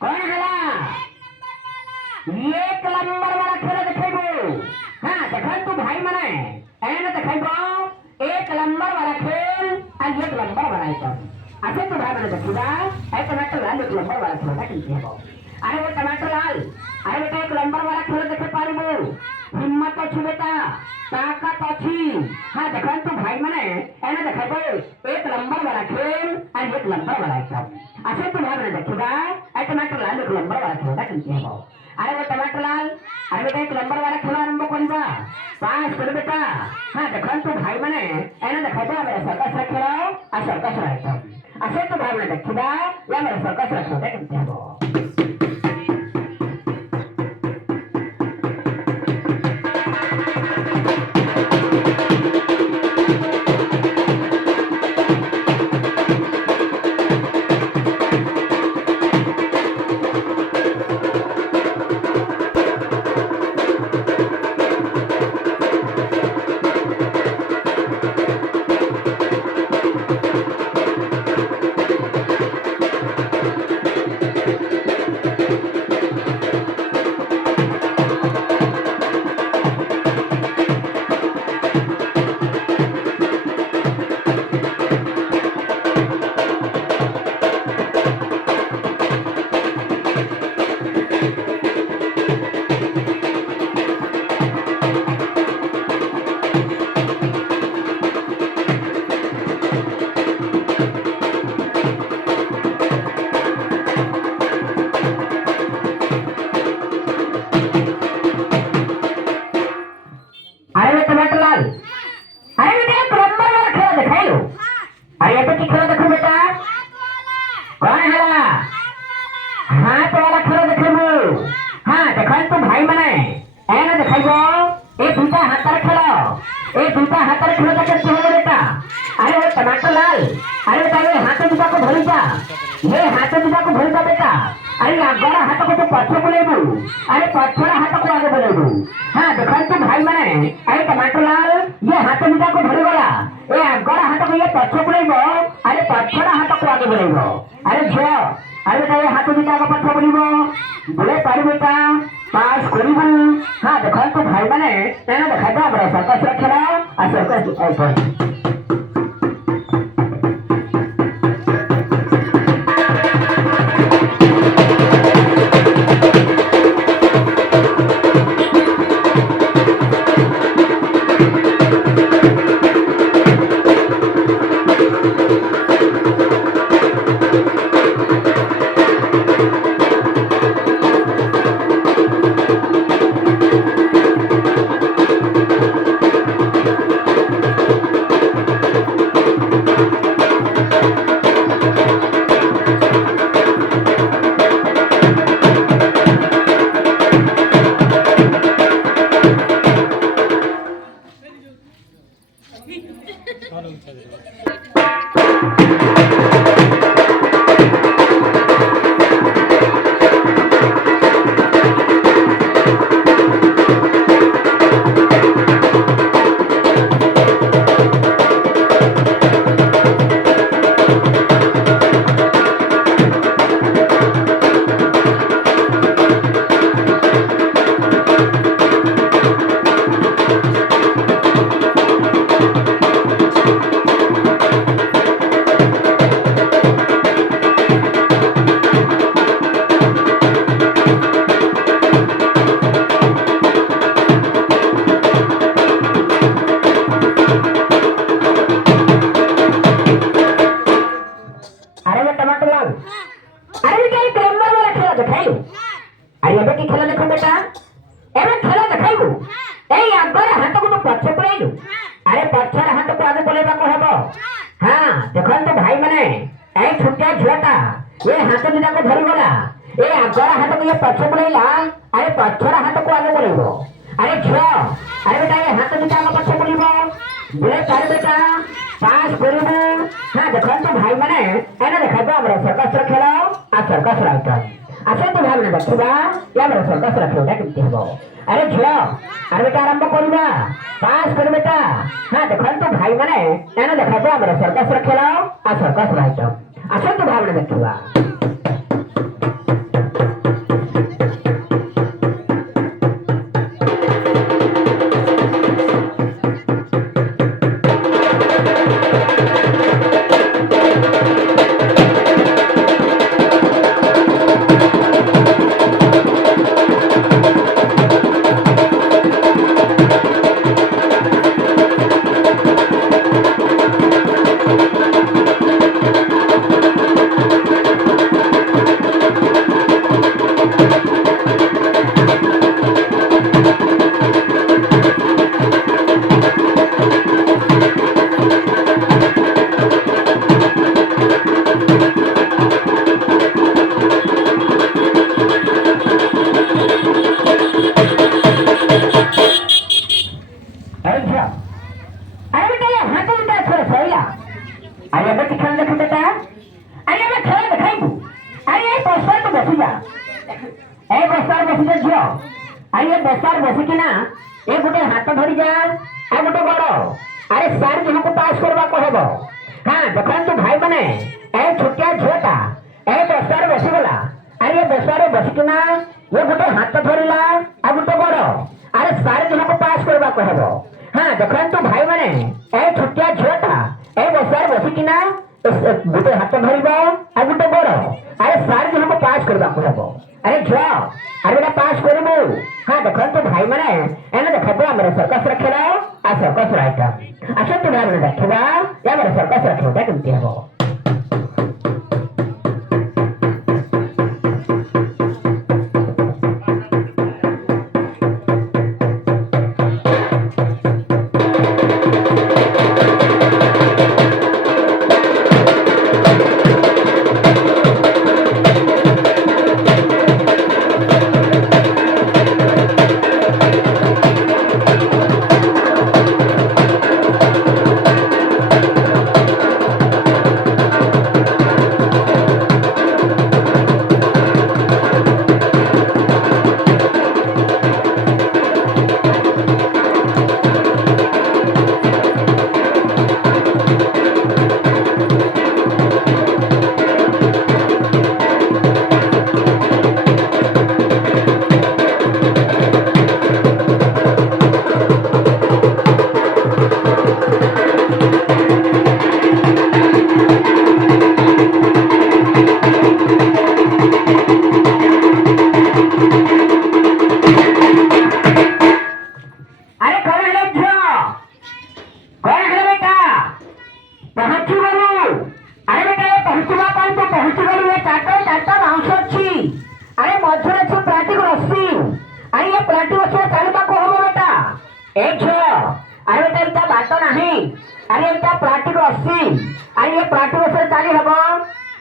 कौन हला एक नंबर वाला खेल देखेबो। हां देखन तू भाई मने एने देखेबो एक नंबर वाला खेल आ एक नंबर वाला आइटम आसे तो भाई मने देखिबा ए टमाटर लाल एक नंबर वाला खेल देखि हेबो। अरे वो टमाटर लाल अरे बेटा एक नंबर वाला खेल देखे पारिबो हिम्मत अछि बेटा ताकत अछि। हां देखन तू भाई मने एने देखेबो एक नंबर वाला खेल आ एक नंबर वाला आइटम आसे तो भाई मने देखिबा ए टमाटर लाल एक नंबर वाला खेल देखि हेबो। अरे वो टमाटर लाल अरे बेटा एक नंबर वाला खेल आरंभ करिबा पास कर बेटा। हां देखन तू भाई मने एने देखेबा मेरा सर्कस खेल आ सर्कस आइटम आसे तो भाई मने देखिबा या मेरा सर्कस खेल देखि हेबो। अरे टमाटर लाल अरे बेटा एक नंबर वाला खेल दिखाई लो। अरे ये की खेल देखो बेटा कौन है हाथ वाला खेल देखो। हां देखन तू भाई मने एने देखाइबो ए दूटा हाथर खेल ए दूटा हाथर खेल देखे तू बेटा। अरे वो टमाटर लाल अरे बेटा ये हाथ दूटा को धरि जा ये हाथ दूटा को धरि जा बेटा। अरे आगरा हाथ को तो पछे बुलेबू अरे पछड़ा हाथ को आगे बुलेबू। हां देखन तू भाई मने अरे टमाटर लाल ये हाथ दूटा को धरि गला ए आगरा हाथ को ये पछे बुलेबो अरे पछड़ा हाथ को आगे बुलेबो। अरे जो अरे बेटा ये हाथ दूटा को पछे बुलेबो बुले पारी बेटा पास करिबू। हां देखन तू भाई मने एने देखाबा हमरा सर्कस खेल आ सर्कस आइटम अरे झुला अरे बेटा आरंभ करिबा पास कर बेटा। हां देखन तो भाई माने एने देखाबो हमरा सर्कस खेलाओ आ सर्कस आइटम आसे तो भाई देखिबा। बसी जा ए बसार बसी जा झियो अरे ये बसार बसी कि ना ए गोटे हाथ धरी जा आ गोटे बड़ अरे सार जनको पास करबा कहबो हां देखंतु भाई माने ए छोटिया झोटा ए बसार बसी गला अरे बसार बसी कि ना ये गोटे हाथ धरिला आ गोटे बड़ अरे सार जनको पास करबा कहबो हां देखंतु भाई माने ए छोटिया झोटा ए बसार बसी कि ना गोटे हाथ धरिबो आ गोटे बड़ अरे सार जनको पास करबा कहबो अरे झ अरे पास करबो हां देखंतु भाई माने एने देखबो हमर सर्कस रखेला आ सर्कस राइट अच्छा तू ना देखबा या हमर सर्कस रखेला केमती हबो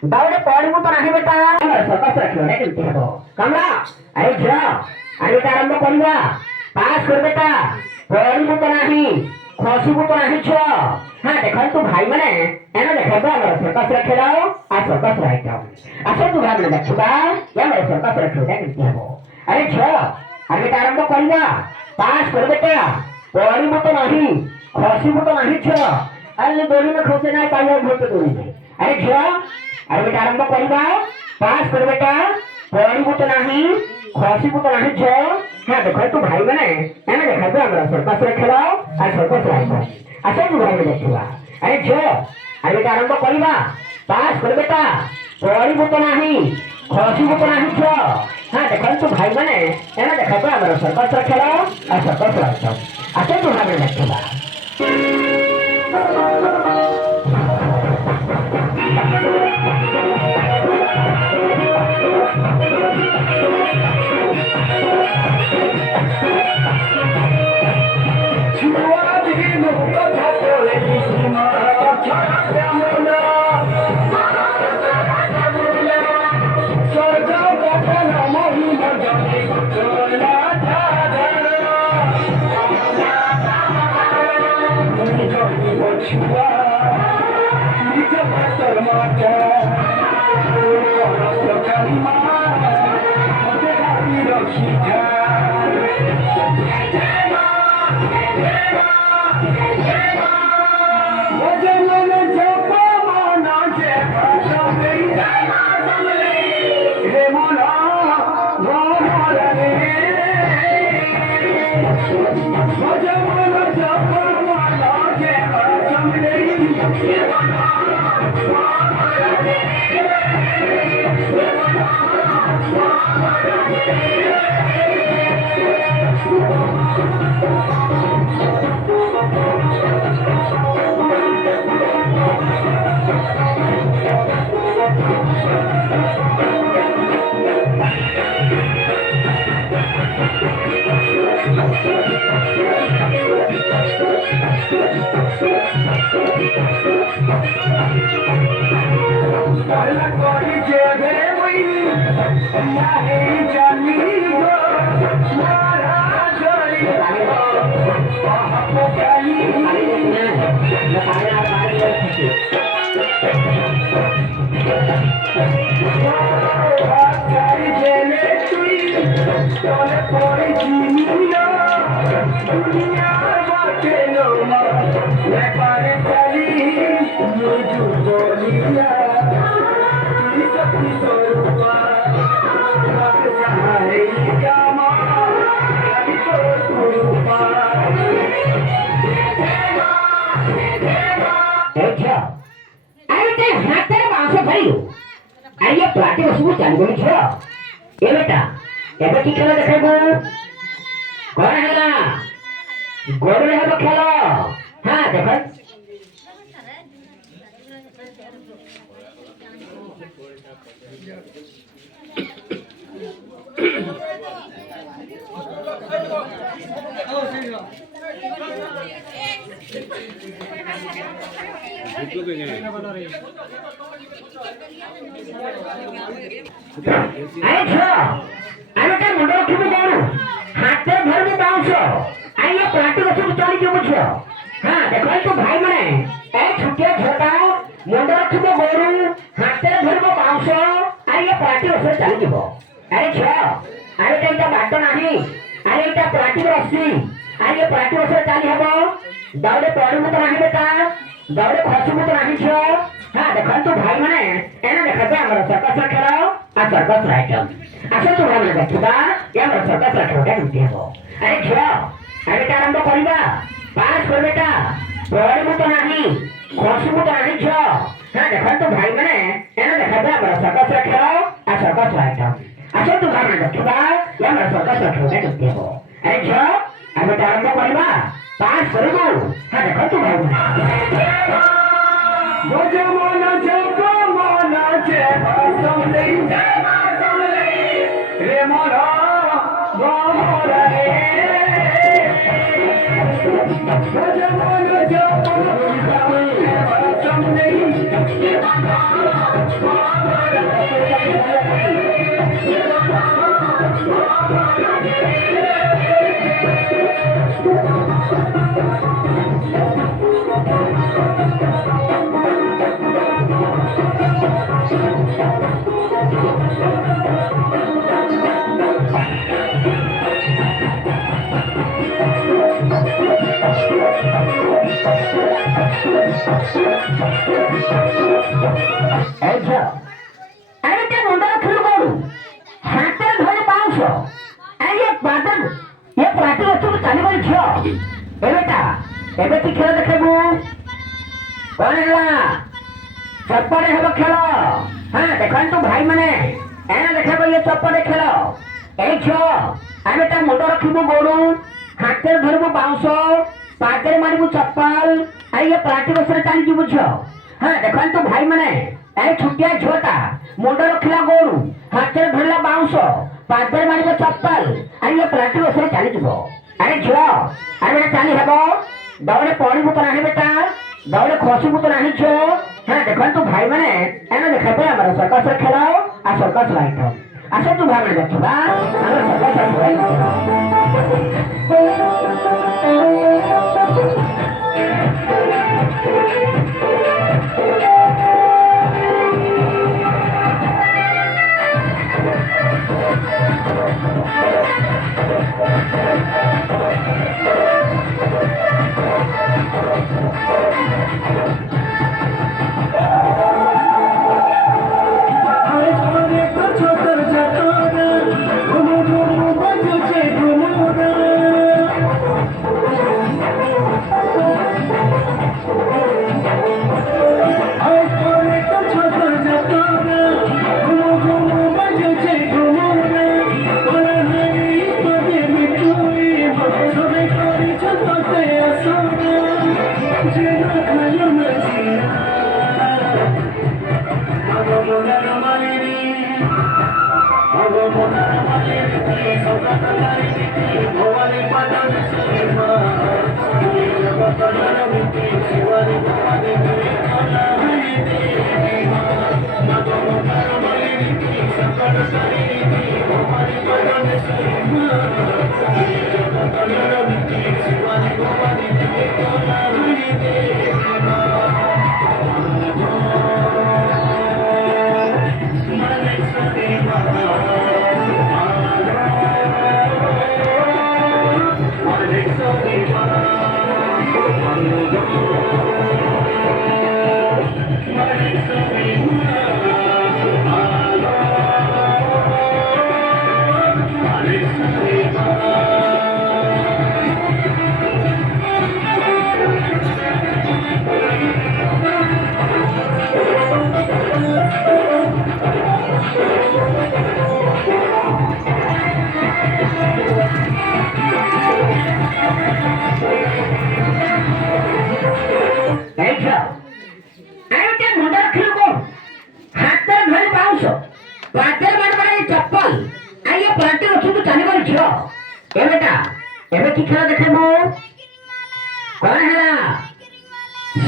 दौड़े पड़ू तो नहीं बेटा सर्कस रखियो केमती हबो कमला अरे झ अरे बेटा आरंभ करबा पास कर बेटा पड़ू तो नहीं खसबू तो नहीं छ हां देखंतु भाई माने एना देखबा हमर सर्कस रखेला आ सर्कस राइट अच्छा तू भाग देखबा या हमर सर्कस रखेला केमती हबो अरे झ अरे बेटा आरंभ करबा पास कर बेटा पड़ू तो नहीं खसबू तो नहीं छ अरे दोरी में खसे नहीं पाइयो भूत दोरी में अरे झ अरे बेटा आरंभ करबा पास कर बेटा पड़ू तो नहीं खसबू तो नहीं छ हां देखो तू भाई माने एना देखबा हमर सर्कस रखेला आ सर्कस राइट अच्छा तू भाग देखबा अरे झ अरे बेटा आरंभ करबा पास कर बेटा पड़ू तो नहीं खसबू तो नहीं छ हां देखो तू भाई माने एना देखबा हमर सर्कस रखेला आ सर्कस राइट अच्छा तू भाग देखबा Oh, दुनिया बाटे लोमा मैं पारे चली ये जो बोलिया तेरी शक्ति स्वरूपा रख सहारे क्या माँ कभी तो स्वरूपा देखो अरे ते हाथ रे बांसो भरियो अरे ये प्लाटी वस्तु चालू करी छो ए बेटा एबे की खेल देखेबो कोन हला गोड़ में है खेलो हां देखो अरे छो अरे का मुंडो रखिबो कोन हाथ रे धरबो बांसो आइए प्लाटी वस्तु चली जो मुझे हां देखो तो भाई मने ए छुटिया छोटा मुंडो रखिबो गोरू हाथ रे धरबो बांसो आइए प्लाटी वस्तु चली जीवो अरे छो अरे कईटा बाट नाही अरे एटा प्लाटी रस्सी आइए प्लाटी वस्तु चली हबो दौड़े पड़ी मत नाही बेटा दौड़े खसु मत नाही छो हां देखो तो भाई मने एना देखबे हमर सर्कस खेलाओ आ सर्कस आइटम आसे तो भाई देखबा या हमर सर्कस खेलाओ नुटी हबो अरे छो अरे बेटा आरंभ करिबा पास कर बेटा पड़ी मत नाही खसु मत नाही छो हां देखो तो भाई मने एना देखबे हमर सर्कस खेलाओ आ सर्कस आइटम आसे तो भाई देखबा या हमर सर्कस खेलाओ नुटी हबो अरे छो अरे बेटा आरंभ करिबा पास करबो हां देखो तो भाई मने Bojamona je basam lei re mara gamora re Bojamona je basam lei re mara ऐसा अरे ते मुंडा खिलो गोरू हाथ रे धरे बांसो अरे ये प्लाटी वस्तु तो चाली बरी छो ए बेटा एबे की खेल देखेबू कोन हला चप्पड़े हेबो खेलो हां देखन तो भाई मने एना देखेबो ये चप्पड़े खेलो ए छो अरे बेटा मुंडा रखिबो गोरू हाथ रे धरबो बांसो पाटे मारिबो चप्पल अरे ये प्लाटी वस्तु चाली जीवो छो हां देखन तो भाई मने ए छुटिया छोटा मुंडो रखिला गोरू हाथ रे धरला बांसो पाटे मारिबो चप्पल अरे ये प्लाटी वस्तु चाली जीवो अरे छो अरे बेटा चाली हबो दौड़े पड़िबो तो नाही बेटा दौड़े खसिबो तो नाही छो हां देखन तो भाई मने एना देखबे हमर सर्कस खेलाओ आ सर्कस लाइटो आसे तू भाई मने देखबा हमर सर्कस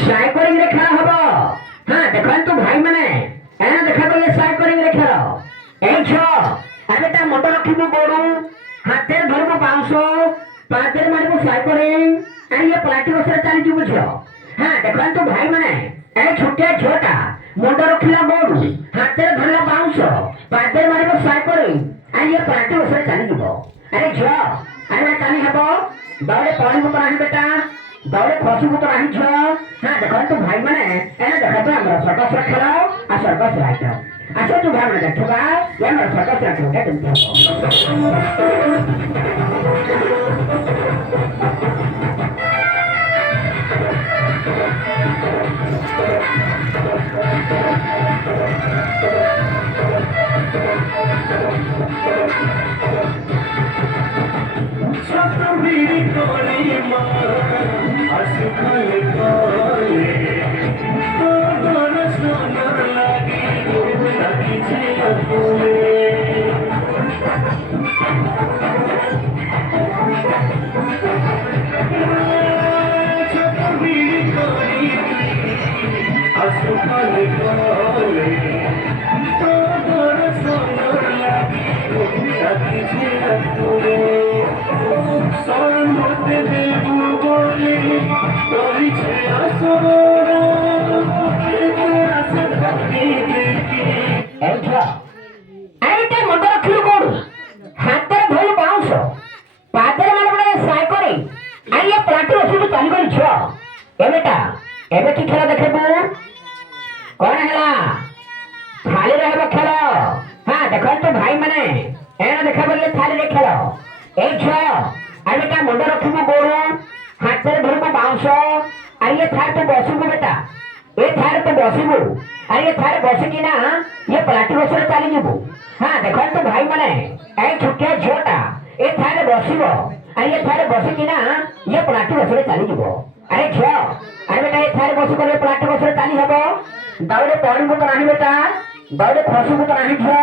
साइकोरिंग रे खेला हबो हां देखन तू भाई माने एना देखा तो ये साइकोरिंग रे खेला ए छो अबे ता मोटर रखिबो गोरू हाथे धरबो 500 पातेर मारबो साइकोरिंग आणि ये प्लास्टिक ओसरे चाली जिवो छो हां देखन तू भाई माने ए छोटे छोटा मोटर रखिला गोरू हाथे धरला 500 पातेर मारबो साइकोरिंग आणि ये प्लास्टिक ओसरे चाली जिवो अरे छो अरे चाली हबो दौड़े पानी को नहीं बेटा दौड़े खसी को नहीं छो हां देखो तू भाई माने एना देखा तो हमरा सर्कस रखलाओ आ सर्कस राइटो अच्छा तू भाई माने देखबा ये हमरा सर्कस रखलो के तुम एबे की खेला देखबो कोन हला थाली रहबो खेलो हां देखो तो भाई माने एना देखबो ये थाली रे खेलो ए छ अबे ता मुंड रखबो गोरो हाथ से धरबो 500 आ ये थार पे बसबो बेटा ए थार पे बसबो आ ये थार बस की ना ये प्लास्टिक ओसरे चाली जबो हां देखो तो भाई माने ए छोटे छोटा ए थार बसबो आ ये थार बस की ना ये प्लास्टिक ओसरे चाली जबो अरे छ अरे बेटा ये थारे बस करे प्लास्टिक ओसरे चाली हबो दौड़े पानी को नहीं बेटा दौड़े खसी को नहीं छ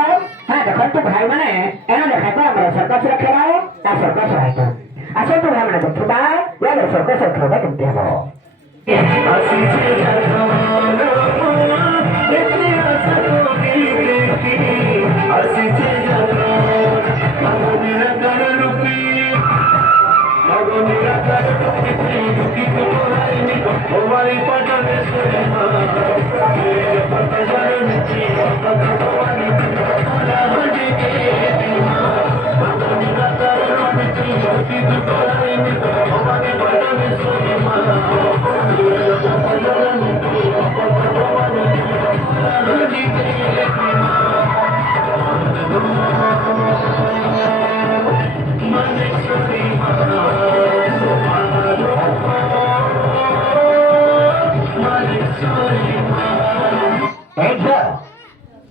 हां देखन तू भाई माने एना देखा तो हमरा सर्कस रखेलाओ ता सर्कस राइतो अच्छा तू भाई माने देखबा या सर्कस रखेबा केमते हबो आसी जे जगमानो देखले आसो देखी आसी जे जगमानो मेरा कर रुपी मगो मेरा कर रुपी की कोराई नी ओवारी पटले सोमा ये पटले नी पटवानी ला हजी के मगो मेरा कर रुपी की कोराई नी ओवारी पटले सोमा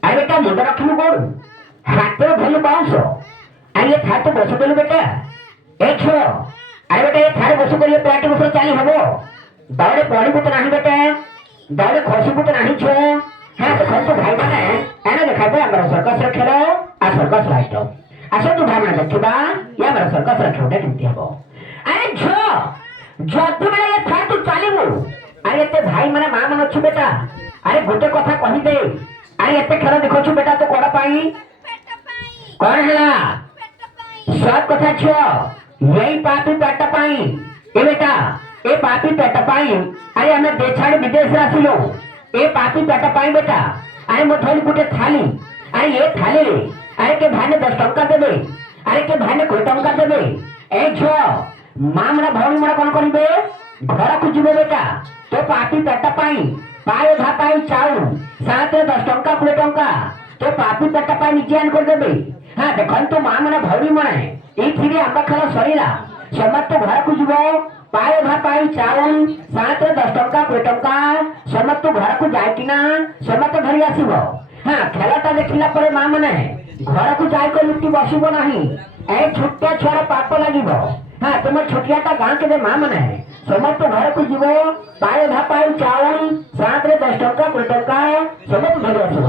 अरे बेटा मुंड रखिबो गोड़ हाथ धरलो 500 आ ये थार तो बस देलु बेटा ए छ अरे बेटा ये थार बस कर ये प्लास्टिक ऊपर चाली हबो दौड़े पानी को नहीं बेटा दौड़े खसी को नहीं छ हां तो खस भाई माने एना देखा तो हमरा सर्कस रखेलो आ सर्कस राइटो अच्छा तू भाई माने देखबा या हमरा सर्कस रखेलो केमते हबो अरे छ जतु बेला ये थार तू चालीबो अरे ते भाई माने मा मन छु बेटा अरे गोटे कथा कहि दे अरे एते खेल देखो छु बेटा तो कोडा पाई कोन हला सब कथा छ यही पापी पेट पाई ए बेटा ए पापी पेट पाई अरे हमें देछाड़ विदेश रासिलो ए पापी पेट पाई बेटा अरे मो थोड़ी गुटे थाली अरे ये थाली रे अरे के भाने 10 टंका देबे अरे के भाने कोई टंका देबे ए छ मामरा भौणी मरा कोन करिबे घर को जिबे बेटा तो पापी पेट पाई ପାଏ ଧାପାଇ ଚାଉଳ 7 10 ଟଙ୍କା 20 ଟଙ୍କା ତ ପାପି ପେଟ ପାଇଁ ନିଜେ ଆଣି କରିଦେବେ। ହଁ ଦେଖନ୍ତୁ ମା ମାନେ ଭଉଣୀ ମାନେ ଏଇଥିରେ ଆମ୍ବ ଖେଳ ସରିଲା ସମସ୍ତେ ଘରକୁ ଯିବ ପାଏ ଧାପାଇ ଚାଉଳ 7 10 ଟଙ୍କା 20 ଟଙ୍କା ସମସ୍ତେ ଘରକୁ ଯାଇକିନା ସମସ୍ତେ ଧରି ଆସିବ। ହଁ ଖେଳଟା ଦେଖିଲା ପରେ ମା ମାନେ ଘରକୁ ଯାଇକି ଲୁଟି ବସିବ ନାହିଁ ଏ ଛୋଟିଆ ଛୁଆର ପାପ ଲାଗିବ। ହଁ ତୁମ ଛୋଟିଆଟା ଗାଁ କେବେ ମା ମାନେ ସମସ୍ତେ ଘରକୁ ଯିବ ପାଏ ଧାପାଇ ଚାଉଳ 7 10 ଟଙ୍କା 20 ଟଙ୍କା ସମସ୍ତେ ଧରି ଆସିବ।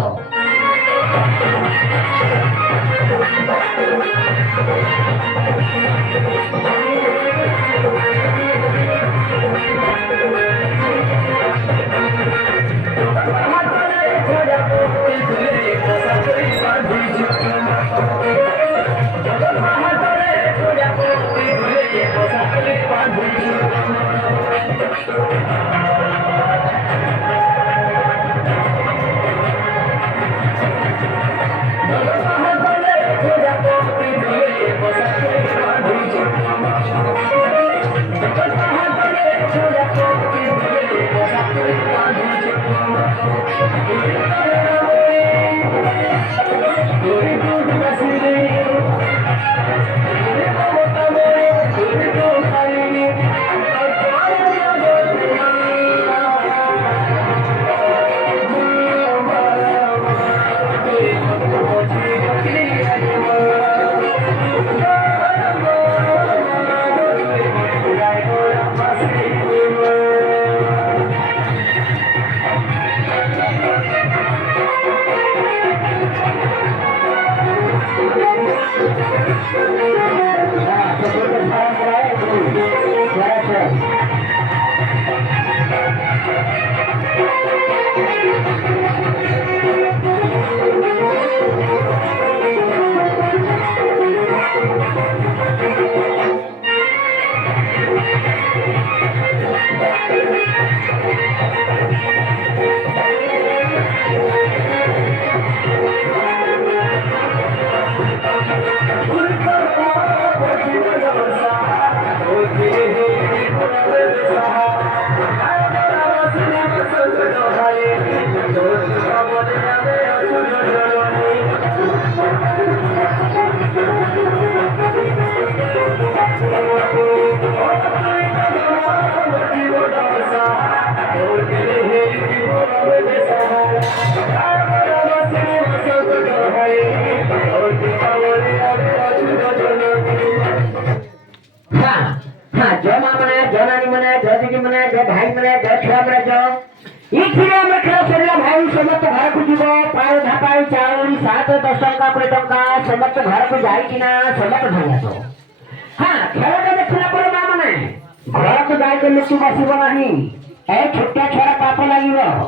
भाई मैंने 10 छुआ मैंने जो इथिरे हमर खेल सरिया भाई समस्त घर को जीव पाए धापाई चाउल 7 10 टंका 20 टंका समस्त घर को जाई किना समस्त धनिया तो हां खेलटा देखला पर मा माने घर को जाई के लुटू बसिब नाही ए छोटा छोरा पाप लागिब।